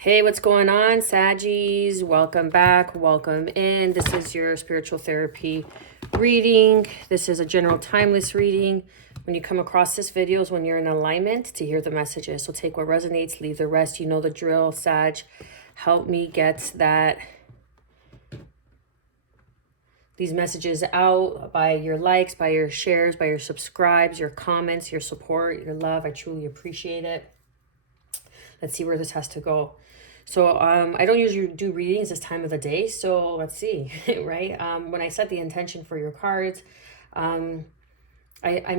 Hey, what's going on, Saggies? Welcome back. Welcome in. This is your spiritual therapy reading. This is a general timeless reading. When you come across this video is when you're in alignment to hear the messages. So take what resonates, leave the rest. You know the drill, Sag. Help me get these messages out by your likes, by your shares, by your subscribes, your comments, your support, your love. I truly appreciate it. Let's see where this has to go. So I don't usually do readings this time of the day. So let's see, right? When I set the intention for your cards, I'm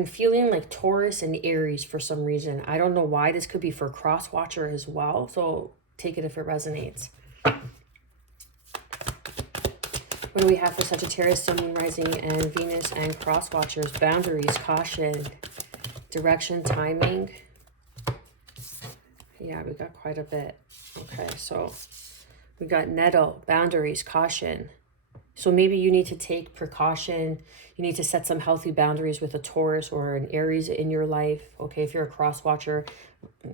feeling like Taurus and Aries for some reason. I don't know why. This could be for cross watcher as well. So take it if it resonates. What do we have for Sagittarius, Sun, Moon, Rising, and Venus and cross watchers? Boundaries, caution, direction, timing. Yeah, we got quite a bit. Okay, so we got nettle, boundaries, caution. So maybe you need to take precaution. You need to set some healthy boundaries with a Taurus or an Aries in your life. Okay, if you're a cross watcher,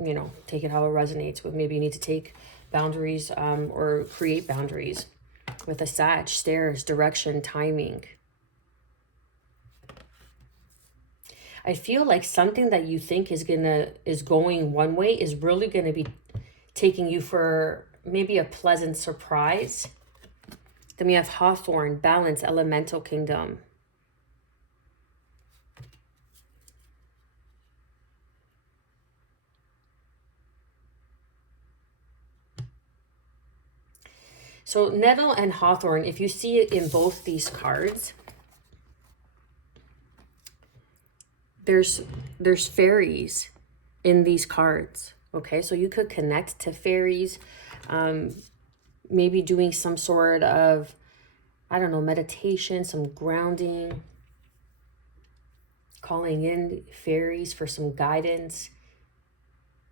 you know, take it how it resonates with. Maybe you need to take boundaries or create boundaries with a Sag, stairs, direction, timing. I feel like something that you think is going one way is really gonna be taking you for maybe a pleasant surprise. Then we have Hawthorn, balance, elemental kingdom. So nettle and hawthorn, if you see it in both these cards, there's fairies in these cards. Okay, so you could connect to fairies, maybe doing some sort of, I don't know, meditation, some grounding, calling in fairies for some guidance,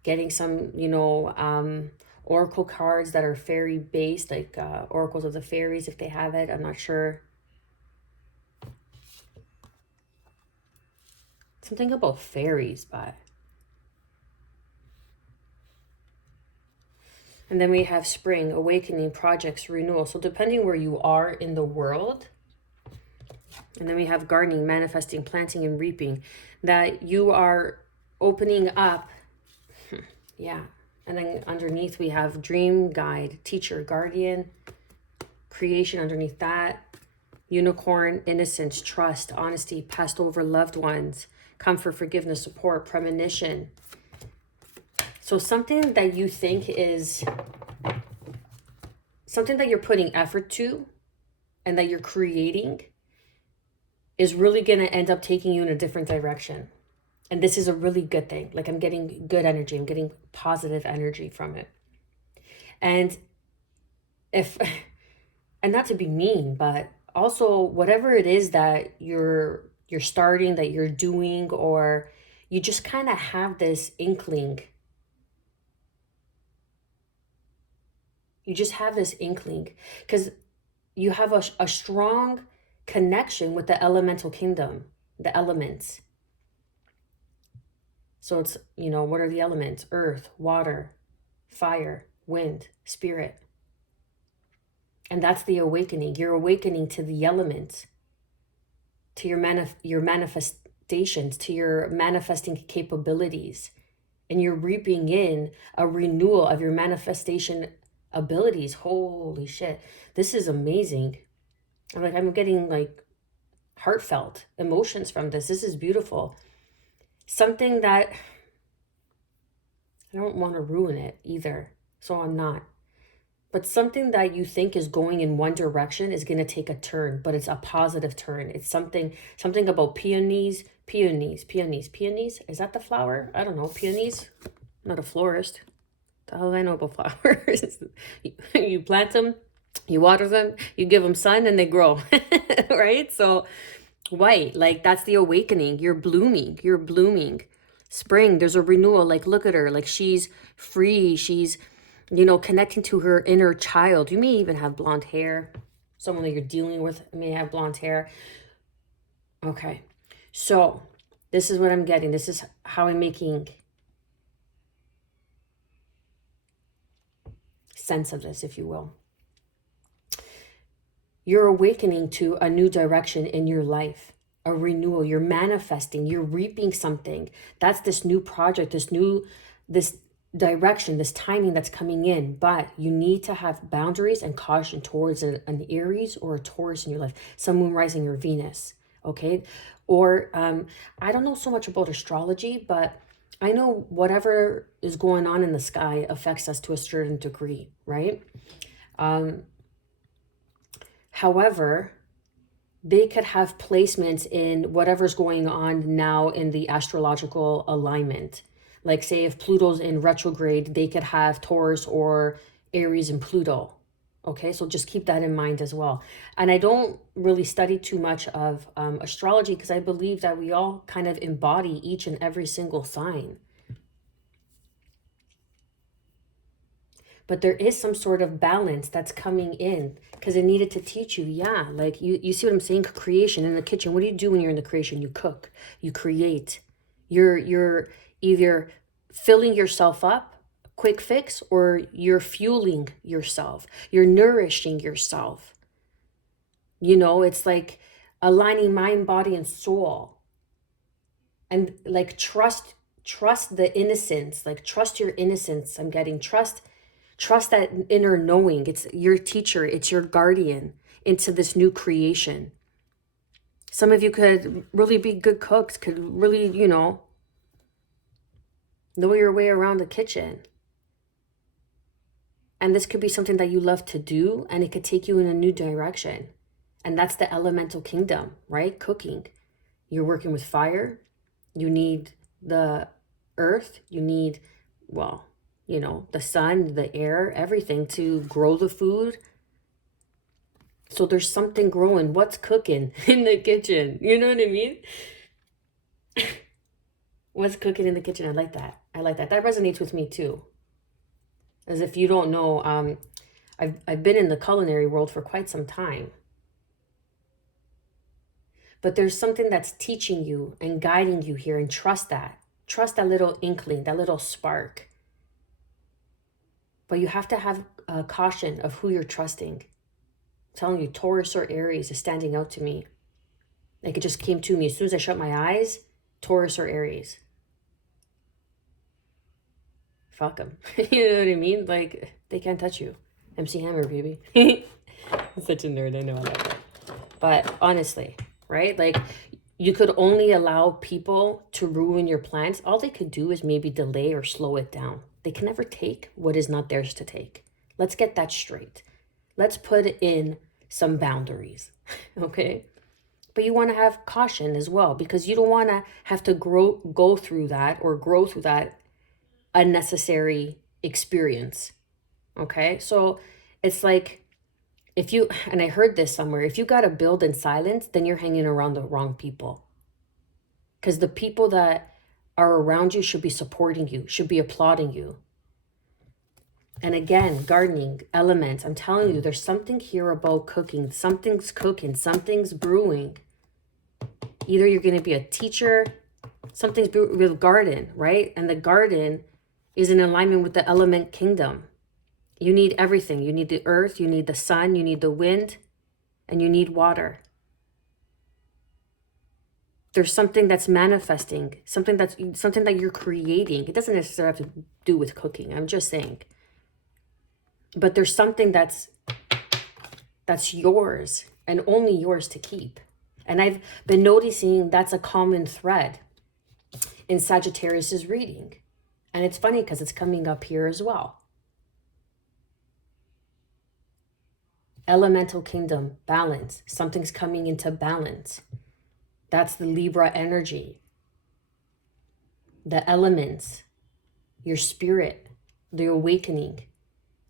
getting some, you know, oracle cards that are fairy based, like oracles of the fairies if they have it. I'm not sure. Something about fairies, but. And then we have spring, awakening, projects, renewal. So depending where you are in the world. And then we have gardening, manifesting, planting, and reaping. That you are opening up. Yeah. And then underneath we have dream, guide, teacher, guardian, creation underneath that. Unicorn, innocence, trust, honesty, passed over loved ones, comfort, forgiveness, support, premonition. So something that you think is something that you're putting effort to and that you're creating is really going to end up taking you in a different direction. And this is a really good thing. Like I'm getting good energy. I'm getting positive energy from it. And and not to be mean, but also whatever it is that you're starting, that you're doing, or you just kind of have this inkling. You just have this inkling because you have a strong connection with the elemental kingdom, the elements. So it's, you know, what are the elements? Earth, water, fire, wind, spirit. And that's the awakening. You're awakening to the elements, to your manifestations, to your manifesting capabilities. And you're reaping in a renewal of your manifestation abilities. Holy shit. This is amazing. I'm getting like heartfelt emotions from this. This is beautiful. Something that I don't want to ruin it either. So I'm not. But something that you think is going in one direction is going to take a turn, but it's a positive turn. It's something about peonies. Is that the flower? I don't know. Peonies? I'm not a florist. The hell do I know about flowers? You plant them, you water them, you give them sun, and they grow, right? So white, like that's the awakening. You're blooming. Spring, there's a renewal. Like look at her, like she's free. She's, you know, connecting to her inner child. You may even have blonde hair. Someone that you're dealing with may have blonde hair. Okay, so this is what I'm getting. This is how I'm making sense of this, if you will. You're awakening to a new direction in your life, a renewal. You're manifesting, you're reaping something. That's this new project, this direction, this timing that's coming in. But you need to have boundaries and caution towards an Aries or a Taurus in your life, Sun, Moon, Rising, or Venus. Okay. Or I don't know so much about astrology, but I know whatever is going on in the sky affects us to a certain degree, right? However, they could have placements in whatever's going on now in the astrological alignment. Like say if Pluto's in retrograde, they could have Taurus or Aries and Pluto. Okay, so just keep that in mind as well. And I don't really study too much of astrology because I believe that we all kind of embody each and every single sign. But there is some sort of balance that's coming in because it needed to teach you. Yeah, like you see what I'm saying? Creation in the kitchen. What do you do when you're in the creation? You cook, you create. You're either filling yourself up, quick fix, or you're fueling yourself. You're nourishing yourself. You know, it's like aligning mind, body, and soul. And like trust the innocence, like trust your innocence. I'm getting trust that inner knowing. It's your teacher, it's your guardian into this new creation. Some of you could really be good cooks, could really, you know your way around the kitchen. And this could be something that you love to do, and it could take you in a new direction. And that's the elemental kingdom, right? Cooking. You're working with fire. You need the earth. You need, well, you know, the sun, the air, everything to grow the food. So there's something growing. What's cooking in the kitchen? You know what I mean? What's cooking in the kitchen? I like that. I like that. That resonates with me too. As if you don't know, I've been in the culinary world for quite some time. But there's something that's teaching you and guiding you here, and trust that. Trust that little inkling, that little spark. But you have to have a caution of who you're trusting. I'm telling you, Taurus or Aries is standing out to me. Like it just came to me as soon as I shut my eyes. Taurus or Aries. Fuck them. You know what I mean? Like they can't touch you. MC Hammer, baby. I'm such a nerd. I know. I like it. But honestly, right? Like you could only allow people to ruin your plans. All they could do is maybe delay or slow it down. They can never take what is not theirs to take. Let's get that straight. Let's put in some boundaries, okay? But you want to have caution as well, because you don't want to have to go through that or grow through that unnecessary experience, okay? So it's like, if you, and I heard this somewhere, if you got to build in silence, then you're hanging around the wrong people. Because the people that are around you should be supporting you, should be applauding you. And again, gardening, elements, I'm telling you, there's something here about cooking. Something's cooking, something's brewing. Either you're going to be a teacher, something's brewing with garden, right? And the garden is in alignment with the element kingdom. You need everything. You need the earth, you need the sun, you need the wind, and you need water. There's something that's manifesting, something that you're creating. It doesn't necessarily have to do with cooking. I'm just saying. But there's something that's yours and only yours to keep. And I've been noticing that's a common thread in Sagittarius's reading. And it's funny because it's coming up here as well. Elemental kingdom, balance. Something's coming into balance. That's the Libra energy. The elements, your spirit, the awakening.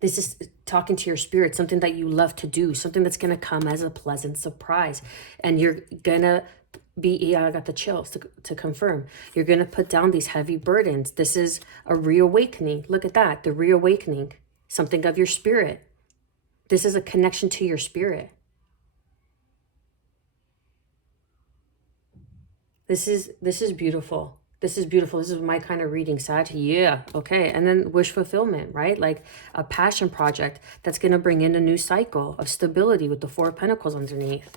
This is talking to your spirit, something that you love to do, something that's going to come as a pleasant surprise. And you're going to be, yeah, I got the chills to confirm. You're going to put down these heavy burdens. This is a reawakening. Look at that, the reawakening, something of your spirit. This is a connection to your spirit. This is beautiful. This is beautiful. This is my kind of reading, Sag. Yeah. Okay. And then wish fulfillment, right? Like a passion project that's going to bring in a new cycle of stability with the Four of Pentacles underneath.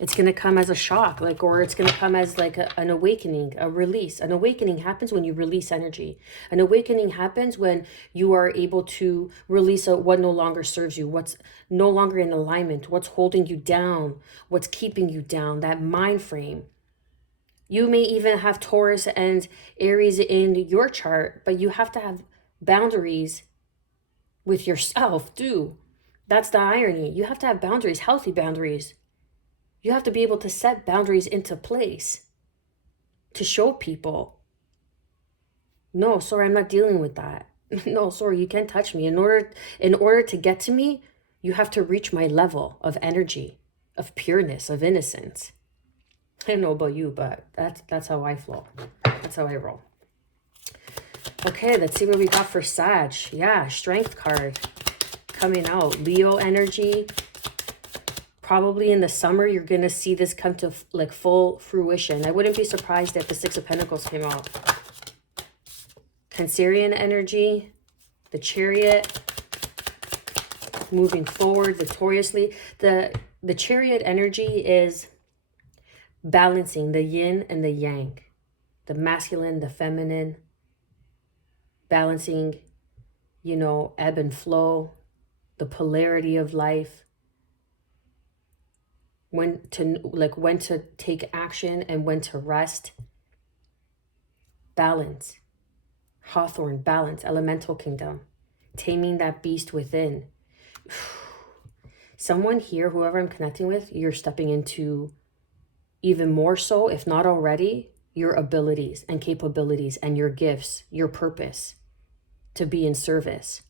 It's going to come as a shock, like, or it's going to come as like an awakening, a release. An awakening happens when you release energy. An awakening happens when you are able to release what no longer serves you, what's no longer in alignment, what's holding you down, what's keeping you down, that mind frame. You may even have Taurus and Aries in your chart, but you have to have boundaries with yourself too. That's the irony. You have to have boundaries, healthy boundaries. You have to be able to set boundaries into place to show people, no, sorry, I'm not dealing with that. No, sorry, you can't touch me. In order to get to me, you have to reach my level of energy, of pureness, of innocence. I don't know about you, but that's how I flow. That's how I roll. Okay, let's see what we got for Sag. Yeah, Strength card coming out. Leo energy. Probably in the summer, you're going to see this come to like full fruition. I wouldn't be surprised if the Six of Pentacles came out. Cancerian energy. The Chariot. Moving forward victoriously. The Chariot energy is balancing the yin and the yang, the masculine, the feminine, balancing, you know, ebb and flow, the polarity of life, when to take action and when to rest. Balance. Hawthorne, balance, elemental kingdom, taming that beast within. Someone here, whoever I'm connecting with, you're stepping into even more so, if not already, your abilities and capabilities and your gifts, your purpose to be in service.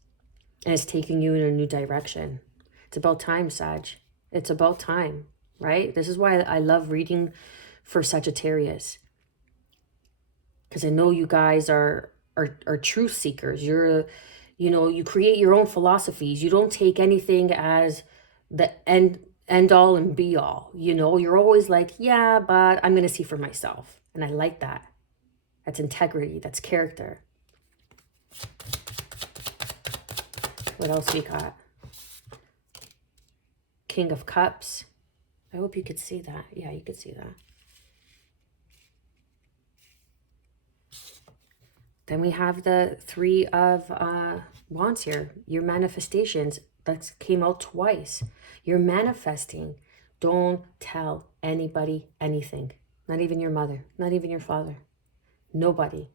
And it's taking you in a new direction. It's about time, Sag. It's about time, right? This is why I love reading for Sagittarius. Because I know you guys are truth seekers. You're, you know, you create your own philosophies. You don't take anything as the end all and be all. You know, you're always like, yeah, but I'm going to see for myself. And I like that. That's integrity. That's character. What else we got? King of Cups. I hope you could see that. Yeah, you could see that. Then we have the Three of Wands here. Your manifestations. That came out twice. You're manifesting. Don't tell anybody anything. Not even your mother. Not even your father. Nobody.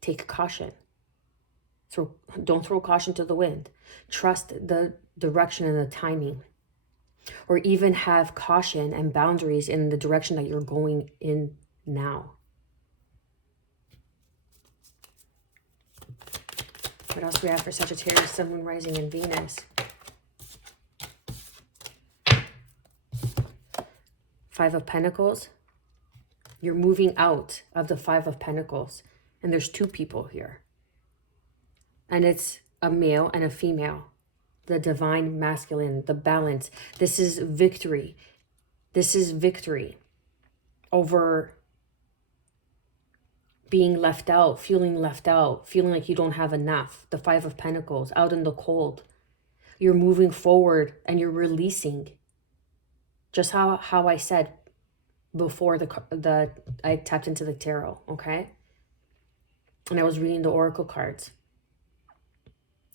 Take caution. Don't throw caution to the wind. Trust the direction and the timing. Or even have caution and boundaries in the direction that you're going in now. What else do we have for Sagittarius, Sun, Moon, Rising, and Venus? Five of Pentacles. You're moving out of the Five of Pentacles. And there's two people here. And it's a male and a female. The divine masculine, the balance. This is victory. This is victory over being left out, feeling like you don't have enough. The Five of Pentacles, out in the cold. You're moving forward and you're releasing. Just how I said before I tapped into the tarot, okay? And I was reading the oracle cards.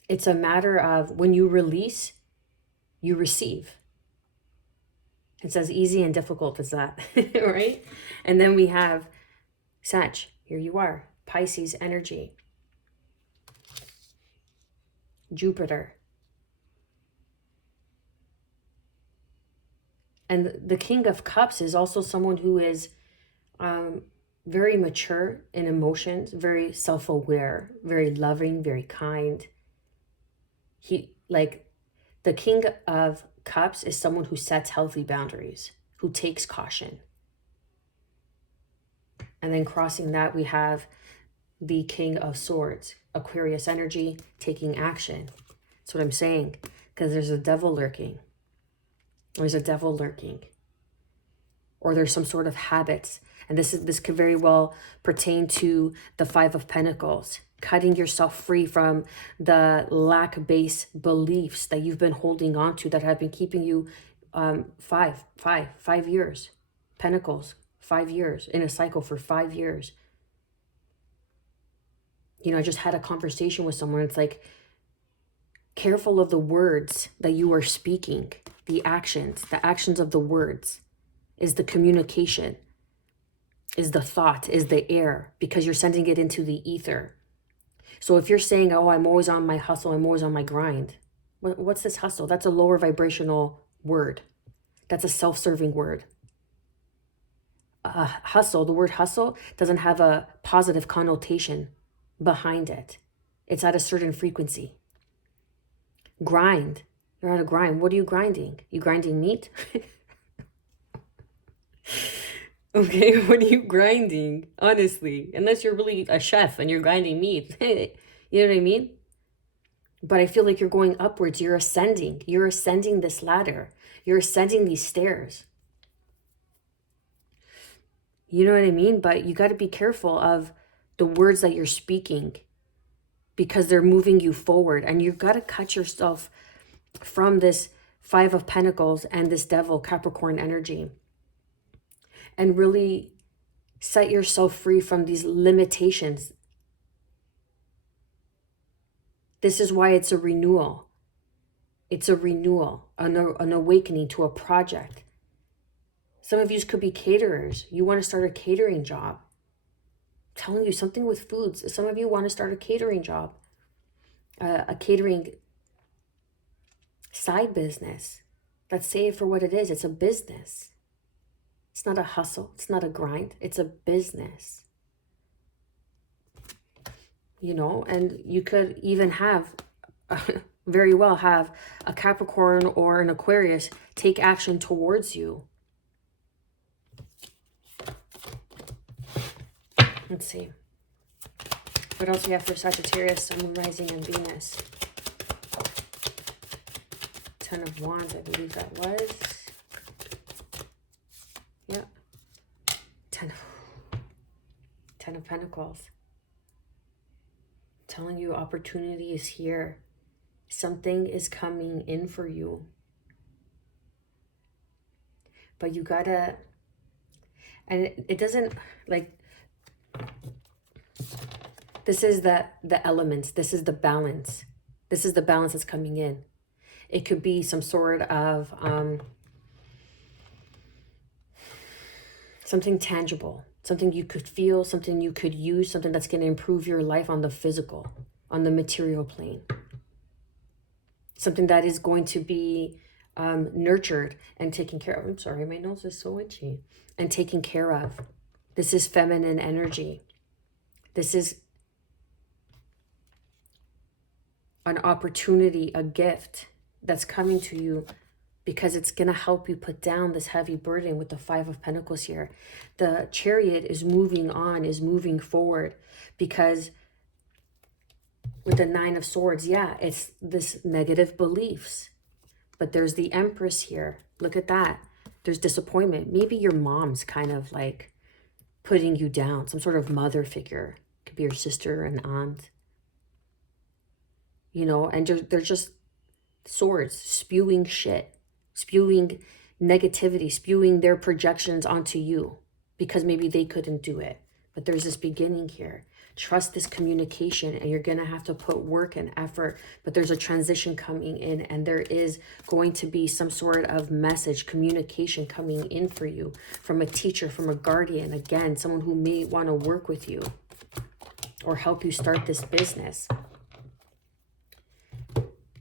It's a matter of when you release, you receive. It's as easy and difficult as that, right? And then we have Sag. Here you are. Pisces energy. Jupiter. And the King of Cups is also someone who is very mature in emotions, very self-aware, very loving, very kind. The King of Cups is someone who sets healthy boundaries, who takes caution. And then crossing that, we have the King of Swords, Aquarius energy, taking action. That's what I'm saying, because there's a devil lurking. There's a devil lurking. Or there's some sort of habits And this could very well pertain to the Five of Pentacles, cutting yourself free from the lack-based beliefs that you've been holding on to that have been keeping you 5 years. Pentacles, 5 years, in a cycle for 5 years. You know, I just had a conversation with someone. It's like, careful of the words that you are speaking, the actions of the words is the communication, is the thought, is the air, because you're sending it into the ether. So if you're saying, oh, I'm always on my hustle, I'm always on my grind. What's this hustle? That's a lower vibrational word. That's a self-serving word. Hustle, the word hustle doesn't have a positive connotation behind it. It's at a certain frequency. Grind. You're at a grind. What are you grinding? You grinding meat? Okay, what are you grinding? Honestly, unless you're really a chef and you're grinding meat. You know what I mean? But I feel like you're going upwards. You're ascending. You're ascending this ladder. You're ascending these stairs. You know what I mean? But you got to be careful of the words that you're speaking, because they're moving you forward. And you've got to cut yourself from this Five of Pentacles and this Devil Capricorn energy, and really set yourself free from these limitations. This is why it's a renewal. It's a renewal, an awakening to a project. Some of you could be caterers. You want to start a catering job. I'm telling you, something with foods. Some of you want to start a catering job, a catering side business. Let's say it for what it is. It's a business. It's not a hustle. It's not a grind. It's a business. You know, and you could even have, very well have a Capricorn or an Aquarius take action towards you. Let's see. What else we have for Sagittarius, Sun, Rising, and Venus? 10 of Wands, I believe that was. Yeah. 10 of Pentacles. I'm telling you, opportunity is here. Something is coming in for you. But you gotta, and it doesn't, like, this is the elements. This is the balance. This is the balance that's coming in. It could be some sort of something tangible, something you could feel, something you could use, something that's going to improve your life on the physical, on the material plane. Something that is going to be nurtured and taken care of. I'm sorry, my nose is so itchy. And taken care of. This is feminine energy. This is an opportunity, a gift that's coming to you, because it's going to help you put down this heavy burden with the Five of Pentacles here. The Chariot is moving on, is moving forward, because with the Nine of Swords, yeah, it's this negative beliefs. But there's the Empress here. Look at that. There's disappointment. Maybe your mom's kind of like putting you down, some sort of mother figure. Could be your sister, an aunt. You know, and they're just swords, spewing shit, spewing negativity, spewing their projections onto you, because maybe they couldn't do it. But there's this beginning here. Trust this communication, and you're going to have to put work and effort, but there's a transition coming in, and there is going to be some sort of message, communication coming in for you from a teacher, from a guardian, again, someone who may want to work with you or help you start this business.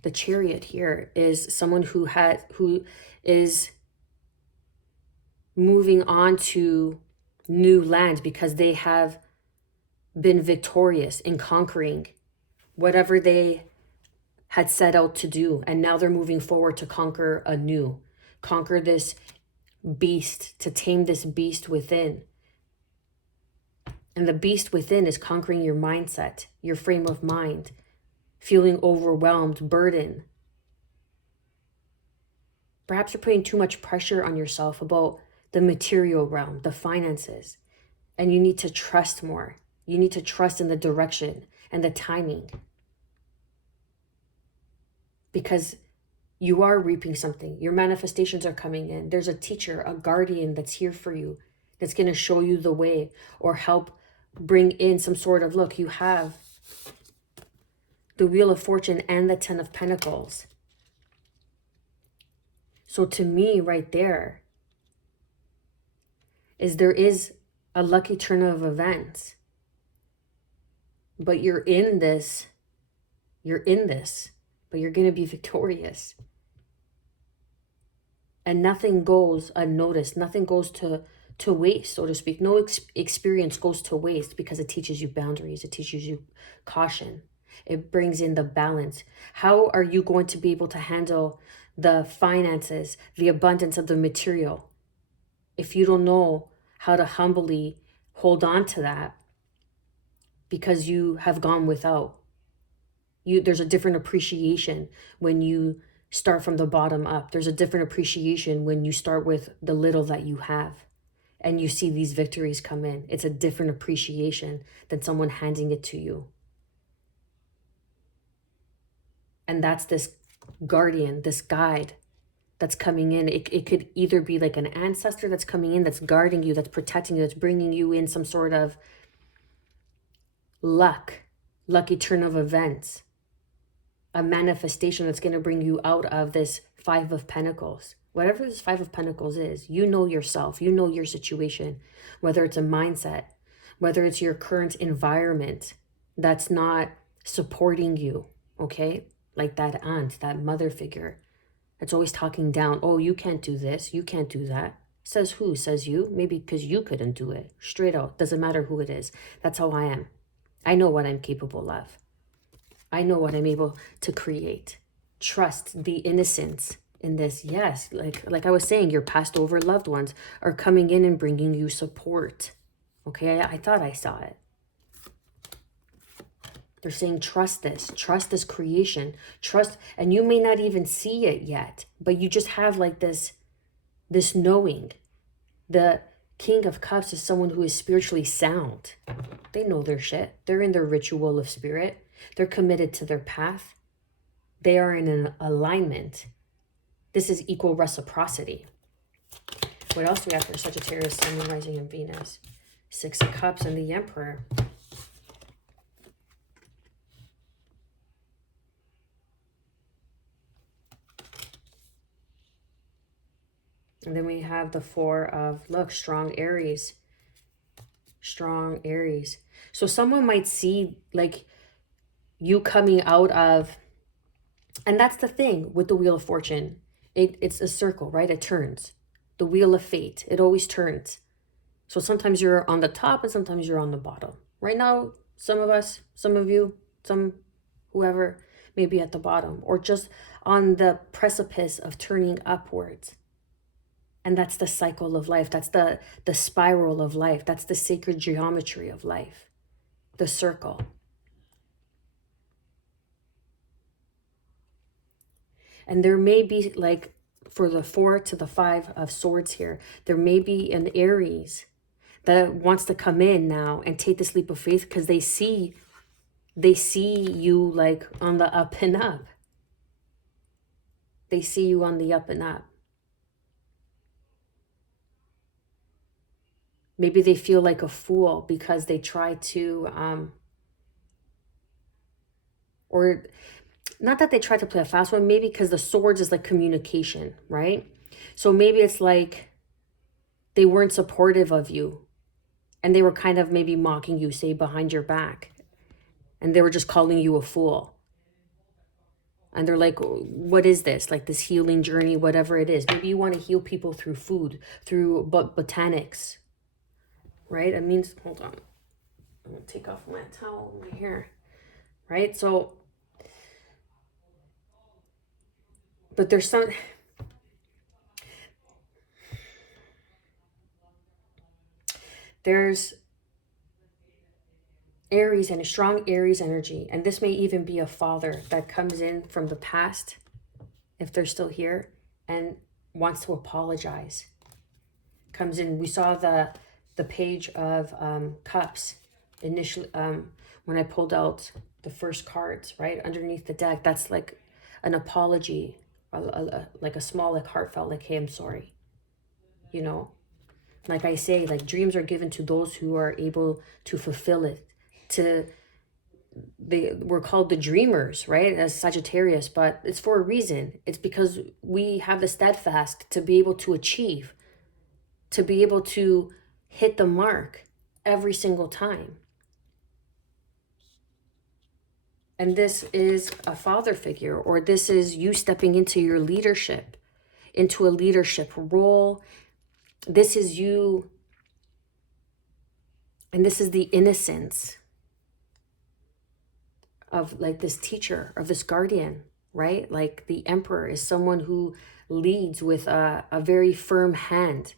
The Chariot here is someone who is moving on to new land because they have been victorious in conquering whatever they had set out to do. And now they're moving forward to conquer anew, conquer this beast, to tame this beast within. And the beast within is conquering your mindset, your frame of mind, feeling overwhelmed, burden. Perhaps you're putting too much pressure on yourself about the material realm, the finances. And you need to trust more. You need to trust in the direction and the timing. Because you are reaping something. Your manifestations are coming in. There's a teacher, a guardian that's here for you, that's going to show you the way or help bring in some sort of, look, you have the Wheel of Fortune and the Ten of Pentacles. So to me right there there is a lucky turn of events. But you're in this, but you're going to be victorious. And nothing goes unnoticed. Nothing goes to waste, so to speak. No experience goes to waste because it teaches you boundaries. It teaches you caution. It brings in the balance. How are you going to be able to handle the finances, the abundance of the material, if you don't know how to humbly hold on to that because you have gone without? There's a different appreciation when you start from the bottom up. There's a different appreciation when you start with the little that you have and you see these victories come in. It's a different appreciation than someone handing it to you. And that's this guardian, this guide that's coming in. It could either be like an ancestor that's coming in, that's guarding you, that's protecting you, that's bringing you in some sort of lucky turn of events, a manifestation that's going to bring you out of this Five of Pentacles. Whatever this Five of Pentacles is, you know yourself, you know your situation, whether it's a mindset, whether it's your current environment that's not supporting you, okay? Like that aunt, that mother figure that's always talking down. Oh, you can't do this, you can't do that. Says who? Says you? Maybe because you couldn't do it. Straight out, doesn't matter who it is. That's how I am. I know what I'm capable of. I know what I'm able to create. Trust the innocence in this. Yes, like I was saying, your passed over loved ones are coming in and bringing you support. Okay, I thought I saw it. They're saying, trust this creation, trust, and you may not even see it yet, but you just have like this knowing. The King of Cups is someone who is spiritually sound. They know their shit. They're in their ritual of spirit. They're committed to their path. They are in an alignment. This is equal reciprocity. What else do we have for Sagittarius, Sun, Rising, and Venus? Six of Cups and the Emperor. And then we have the Four of, look, strong Aries. Strong Aries. So someone might see like you coming out of, and that's the thing with the Wheel of Fortune. It's a circle, right? It turns. The Wheel of Fate, it always turns. So sometimes you're on the top and sometimes you're on the bottom. Right now, some of us, some of you, whoever may be at the bottom or just on the precipice of turning upwards. And that's the cycle of life. That's the spiral of life. That's the sacred geometry of life. The circle. And there may be, like, for the 4 to the 5 of Swords here, there may be an Aries that wants to come in now and take this leap of faith because they see you like on the up and up. They see you on the up and up. Maybe they feel like a fool because they try to, or not that they try to play a fast one, maybe because the Swords is like communication, right? So maybe it's like they weren't supportive of you and they were kind of maybe mocking you, say behind your back, and they were just calling you a fool. And they're like, what is this? Like this healing journey, whatever it is. Maybe you want to heal people through food, through botanics, right? It means, hold on, I'm gonna take off my towel over here, right? So, but there's Aries and a strong Aries energy, and this may even be a father that comes in from the past, if they're still here, and wants to apologize. Comes in, we saw the the Page of Cups. Initially, when I pulled out the first cards, right, underneath the deck, that's like an apology, like a small, like heartfelt, like, hey, I'm sorry. You know, like I say, like dreams are given to those who are able to fulfill it. We're called the dreamers, right, as Sagittarius, but it's for a reason. It's because we have the steadfast to be able to achieve, to be able to hit the mark every single time. And this is a father figure, or this is you stepping into your leadership, into a leadership role. This is you, and this is the innocence of like this teacher, of this guardian, right? Like the emperor is someone who leads with a very firm hand,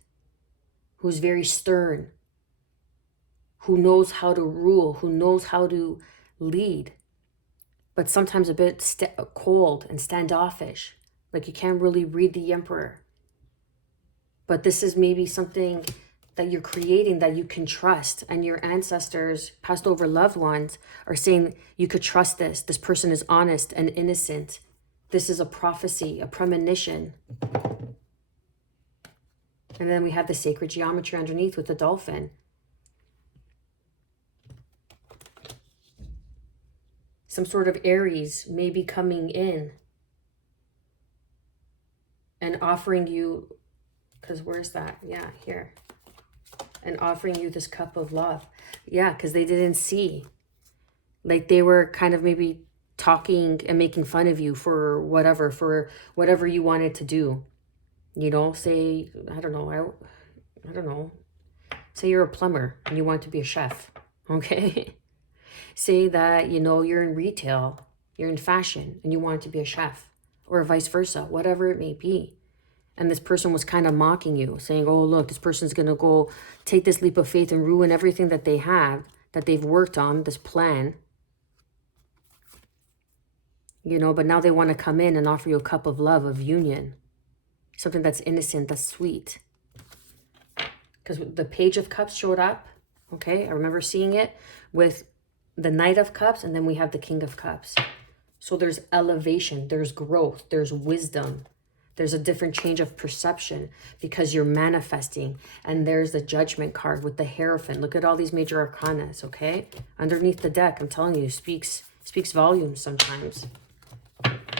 who's very stern, who knows how to rule, who knows how to lead, but sometimes a bit cold and standoffish. Like you can't really read the emperor. But this is maybe something that you're creating that you can trust, and your ancestors, past over loved ones, are saying you could trust this. This person is honest and innocent. This is a prophecy, a premonition. And then we have the sacred geometry underneath with the dolphin. Some sort of Aries may be coming in and offering you, because where's that? Yeah, here. And offering you this cup of love. Yeah, because they didn't see. Like they were kind of maybe talking and making fun of you for whatever you wanted to do. You know, say, I don't know. Say you're a plumber and you want to be a chef, okay? Say that, you know, you're in retail, you're in fashion, and you want to be a chef, or vice versa, whatever it may be. And this person was kind of mocking you, saying, oh, look, this person's going to go take this leap of faith and ruin everything that they have, that they've worked on, this plan. You know, but now they want to come in and offer you a cup of love, of union. Something that's innocent, that's sweet. Because the Page of Cups showed up, okay? I remember seeing it with the Knight of Cups, and then we have the King of Cups. So there's elevation, there's growth, there's wisdom. There's a different change of perception because you're manifesting. And there's the Judgment card with the Hierophant. Look at all these major arcanas, okay? Underneath the deck, I'm telling you, speaks volumes sometimes.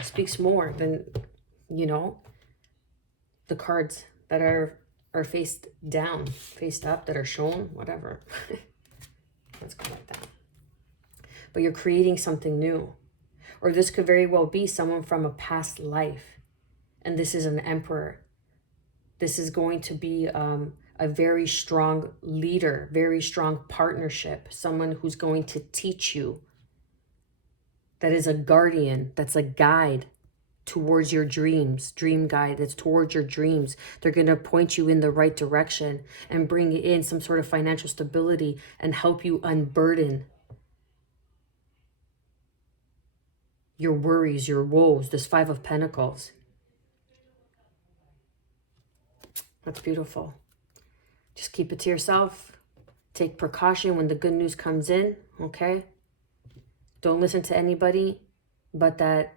Speaks more than, you know, the cards that are faced down, faced up, that are shown, whatever. Let's go like that. But you're creating something new. Or this could very well be someone from a past life. And this is an emperor. This is going to be a very strong leader, very strong partnership, someone who's going to teach you. That is a guardian, that's a guide towards your dreams, dream guide that's towards your dreams. They're going to point you in the right direction and bring in some sort of financial stability and help you unburden your worries, your woes, this Five of Pentacles. That's beautiful. Just keep it to yourself. Take precaution when the good news comes in, okay? Don't listen to anybody but that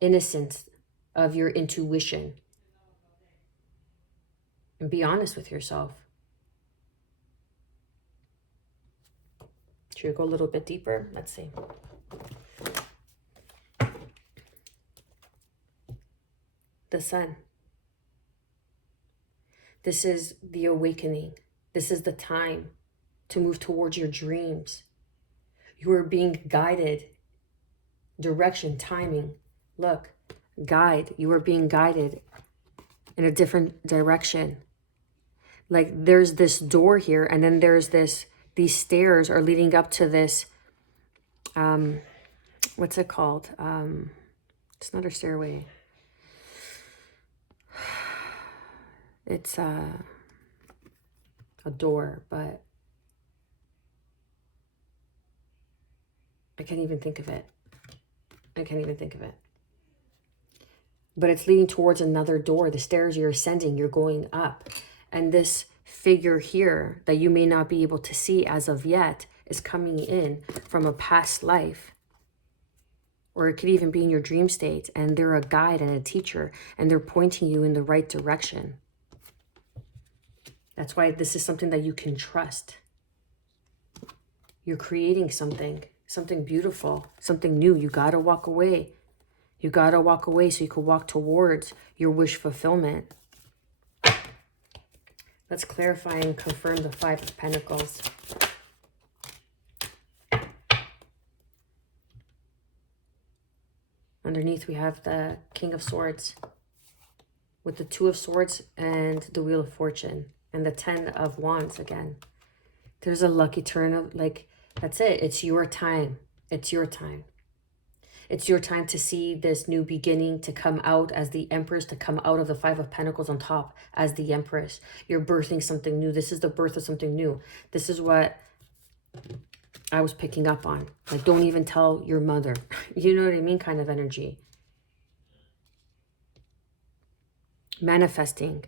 innocence of your intuition. And be honest with yourself. Should we go a little bit deeper? Let's see. The Sun. This is the awakening. This is the time to move towards your dreams. You are being guided. Direction, timing. Look, guide. You are being guided in a different direction. Like there's this door here, and then there's these stairs are leading up to this, what's it called? It's not a stairway. It's a door, but I can't even think of it. But it's leading towards another door. The stairs you're ascending, you're going up. And this figure here that you may not be able to see as of yet is coming in from a past life. Or it could even be in your dream state, and they're a guide and a teacher, and they're pointing you in the right direction. That's why this is something that you can trust. You're creating something beautiful, something new. You got to walk away. You got to walk away so you can walk towards your wish fulfillment. Let's clarify and confirm the Five of Pentacles. Underneath, we have the King of Swords with the Two of Swords and the Wheel of Fortune and the 10 of Wands again. There's a lucky turn of, like, that's it. It's your time. It's your time. It's your time to see this new beginning, to come out as the Empress, to come out of the Five of Pentacles on top as the Empress. You're birthing something new. This is the birth of something new. This is what I was picking up on. Like, don't even tell your mother. You know what I mean? Kind of energy. Manifesting.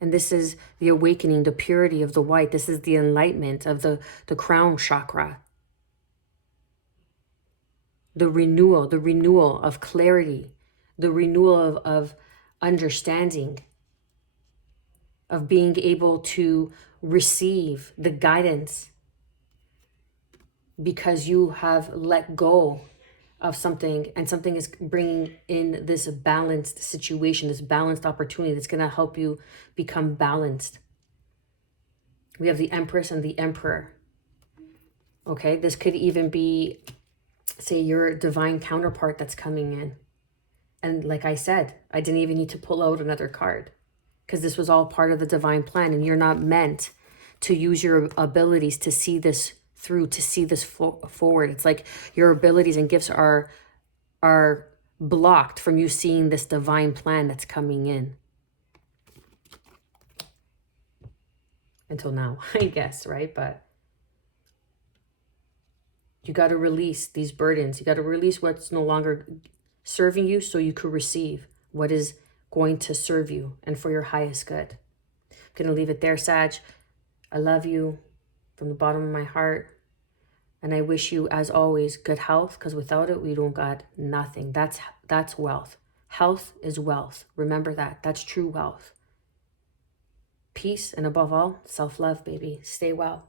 And this is the awakening, the purity of the white. This is the enlightenment of the crown chakra. The renewal of clarity, the renewal of understanding, of being able to receive the guidance because you have let go of something, and something is bringing in this balanced situation, this balanced opportunity that's going to help you become balanced. We have the Empress and the Emperor. Okay, this could even be, say, your divine counterpart that's coming in. And like I said, I didn't even need to pull out another card because this was all part of the divine plan, and you're not meant to use your abilities to see this through, to see this forward. It's like your abilities and gifts are blocked from you seeing this divine plan that's coming in. Until now, I guess, right? But you got to release these burdens. You got to release what's no longer serving you so you could receive what is going to serve you and for your highest good. I'm going to leave it there, Sag. I love you from the bottom of my heart. And I wish you, as always, good health, because without it, we don't got nothing. That's wealth. Health is wealth. Remember that. That's true wealth. Peace, and above all, self-love, baby. Stay well.